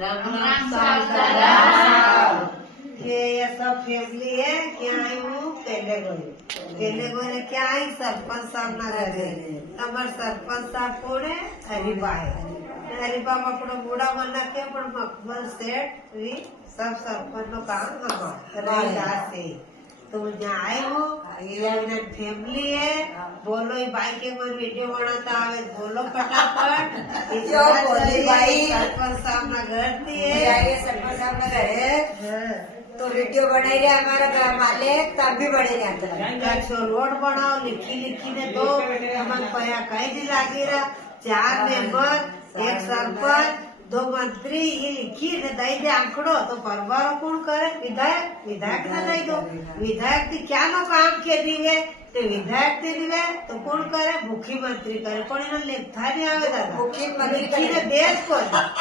राम राम साहब। ये सब फैमिली है क्या आई हूँ केले गोरे क्या आई सरपंच साहब ना घरे તમાર સરપંચ સાહેબ કોને હરીબા આપણો બુડા બના કે પણ મકબર સેठ भी सब सरपंच નો काम हमारा से तो यहाँ आए हो ये फैमिली है बोलो ये भाई के कोई वीडियो बनाता आवे बोलो फटाफट जो बोली भाई सरपंच साहब ना घर दिए सरपंच साहब ना घरे तो वीडियो बनाई रहे हमारा मालिक तब भी बड़े अच्छा रोड बनाओ लिखी ने दो हमारे पया कहीं नहीं लागी रहा 4 मेंबर 1 सरपंच 2 मंत्री ये लिखी ने दई दे आंकड़ो तो परवारो कौन करे विधायक ने दई दो विधायक थी क्या नो काम के दिए तो विधायक थी दिए तो कौन करे मुख्यमंत्री करे पण लेखा नहीं आवे दादा मुख्यमंत्री ने देश को